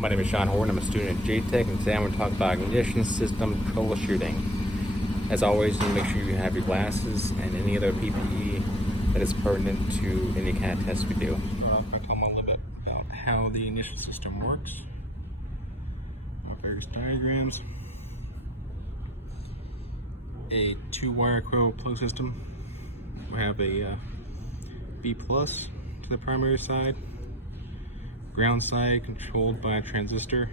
My name is Sean Horton. I'm a student at JTech, and today I'm going to talk about ignition system troubleshooting. As always, you make sure you have your glasses and any other PPE that is pertinent to any kind of test we do. I'm going to tell them a little bit about how the ignition system works. Various diagrams. A 2-wire coil plug system. We have a B plus to the primary side. Ground side controlled by a transistor.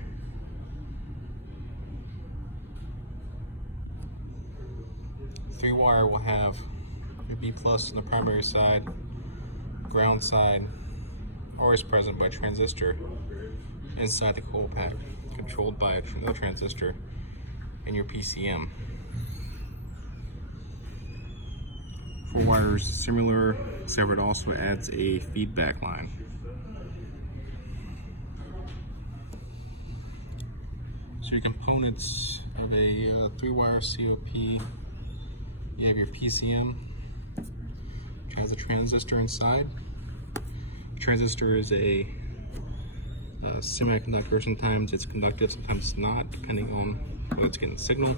Three wire will have a B plus on the primary side, ground side always present by transistor inside the coil pack, controlled by another transistor and your PCM. 4 wires similar, except it also adds a feedback line. So your components of a 3-wire COP, you have your PCM, which has a transistor inside. The transistor is a semiconductor. Sometimes it's conductive, sometimes it's not, depending on whether it's getting signal.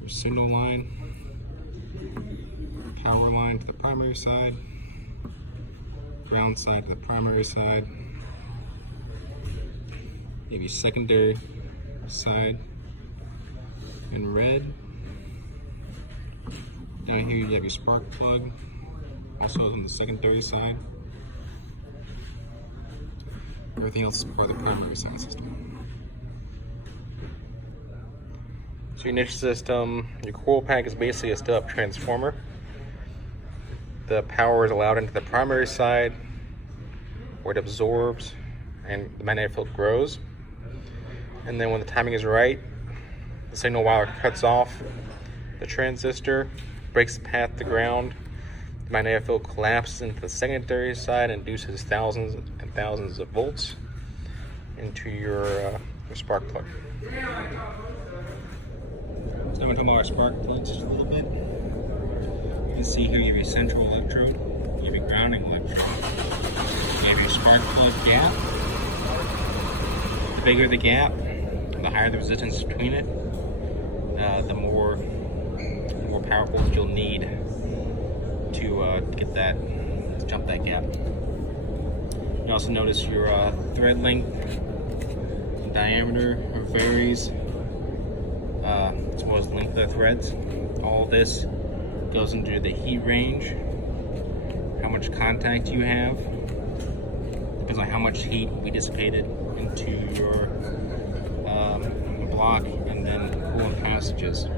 Your signal line, power line to the primary side, ground side to the primary side, maybe secondary side in red. Down here you have your spark plug, also on the secondary side. Everything else is part of the primary side system. So your ignition system, your coil pack is basically a step-up transformer. The power is allowed into the primary side where it absorbs and the magnetic field grows. And then when the timing is right, the signal wire cuts off the transistor, breaks the path to ground. The magnetic field collapses into the secondary side and induces thousands and thousands of volts into your spark plug. So now we're talking about our spark plugs just a little bit. You can see here you have your central electrode, you have your grounding electrode, you have your spark plug gap. The bigger the gap, the higher the resistance between it, the more power voltage you'll need to get that, to jump that gap. You also notice your thread length, diameter varies, as well as the length of the threads. All this goes into the heat range, how much contact you have, depends on how much heat we dissipated into your block, and then coolant passages.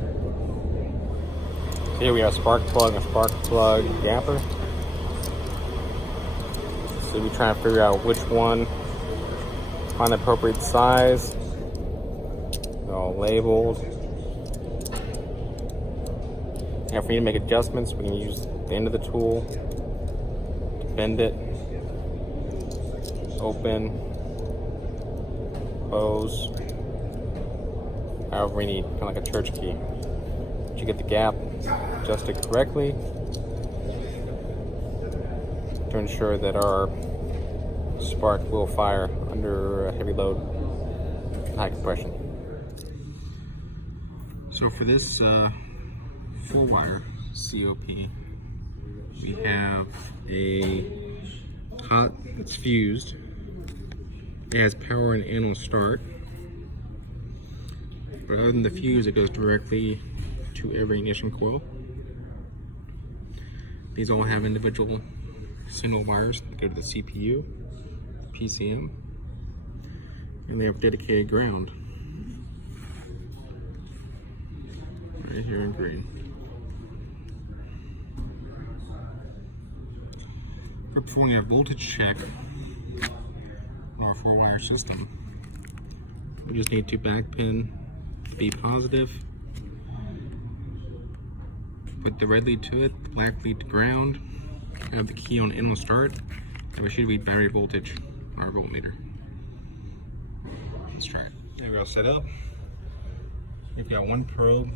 So here we have spark plug and spark plug gapper. So we're trying to figure out which one, find the appropriate size. They're all labeled. Now if we need to make adjustments, we can use the end of the tool to bend it, open, close, however we need, kind of like a church key. Once you get the gap adjusted correctly to ensure that our spark will fire under a heavy load, high compression. So for this 4-wire COP, we have a hot that's fused. It has power and anode start. But other than the fuse, it goes directly to every ignition coil. These all have individual signal wires that go to the CPU, PCM, and they have dedicated ground right here in green. For performing a voltage check on our 4-wire system, we just need to backpin the B positive, put the red lead to it, the black lead to ground, have the key on anode start, and we should read battery voltage on our voltmeter. Let's try it. There we go, set up. We've got one probe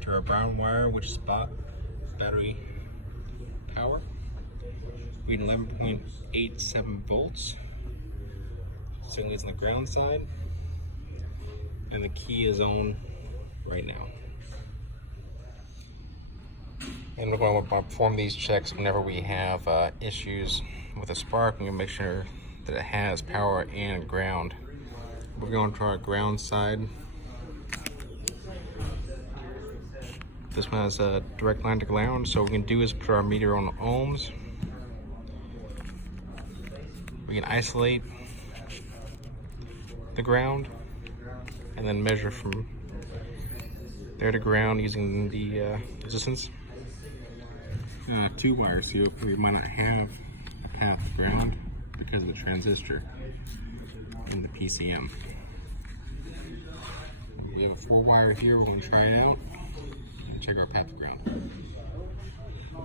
to our brown wire, which is battery power. Reading 11.87 volts. Signal is on the ground side, and the key is on right now. And we're going to perform these checks whenever we have issues with a spark. We're going to make sure that it has power and ground. We're going to our ground side. This one has a direct line to ground, so what we can do is put our meter on ohms. We can isolate the ground and then measure from there to ground using the resistance. 2 wires here, we might not have a path to ground because of the transistor in the PCM. We have a 4-wire here, we're going to try it out and check our path to ground.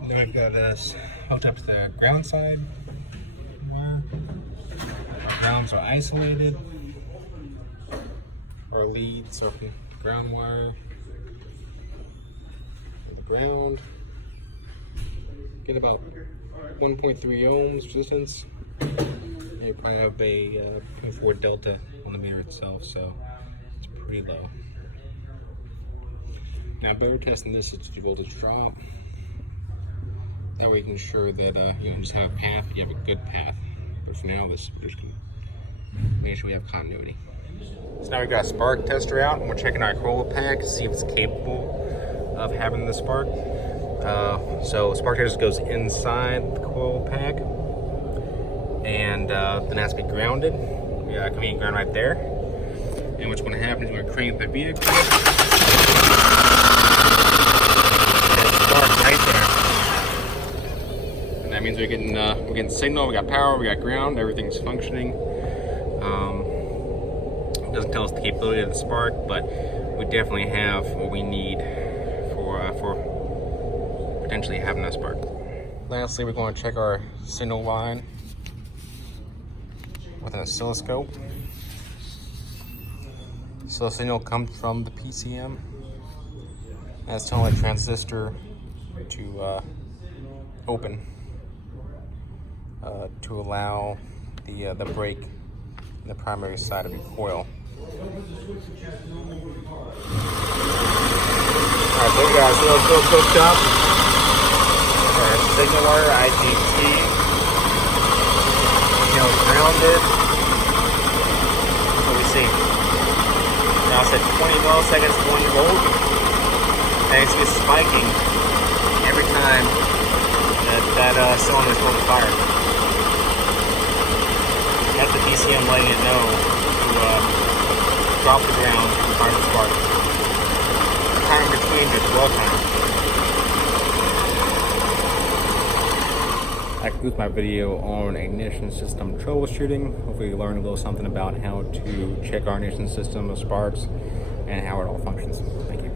Then I've got this hooked up to the ground side wire. Our grounds are isolated. Our leads are from the ground wire to the ground. Get about 1.3 ohms resistance. You probably have a 0.4 delta on the meter itself, so it's pretty low. Now, better testing this is the voltage drop. That way you can ensure that you don't just have a path, you have a good path. But for now, this just can make sure we have continuity. So now we've got a spark tester out, and we're checking our coil pack to see if it's capable of having the spark. So spark tester goes inside the coil pack, and then it has to be grounded. We got convenient ground right there. And what's going to happen is we're going to crank the vehicle. There's a spark right there. And that means we're getting signal, we got power, we got ground, everything's functioning. It doesn't tell us the capability of the spark, but we definitely have what we need for potentially having a spark. Lastly, we're going to check our signal line with an oscilloscope. So the signal comes from the PCM. That's telling the transistor to open to allow the break in the primary side of your coil. Alright, so we got our oscilloscope hooked up. Our signal wire, IGT. Grounded. That's what we see. Now it's at 20 milliseconds, 1 volt. And it's just spiking every time that cylinder is going to fire. That's the PCM letting it know to drop the ground and fire the spark. The time between is dwell time. That concludes my video on ignition system troubleshooting. Hopefully you learned a little something about how to check our ignition system of sparks and how it all functions. Thank you.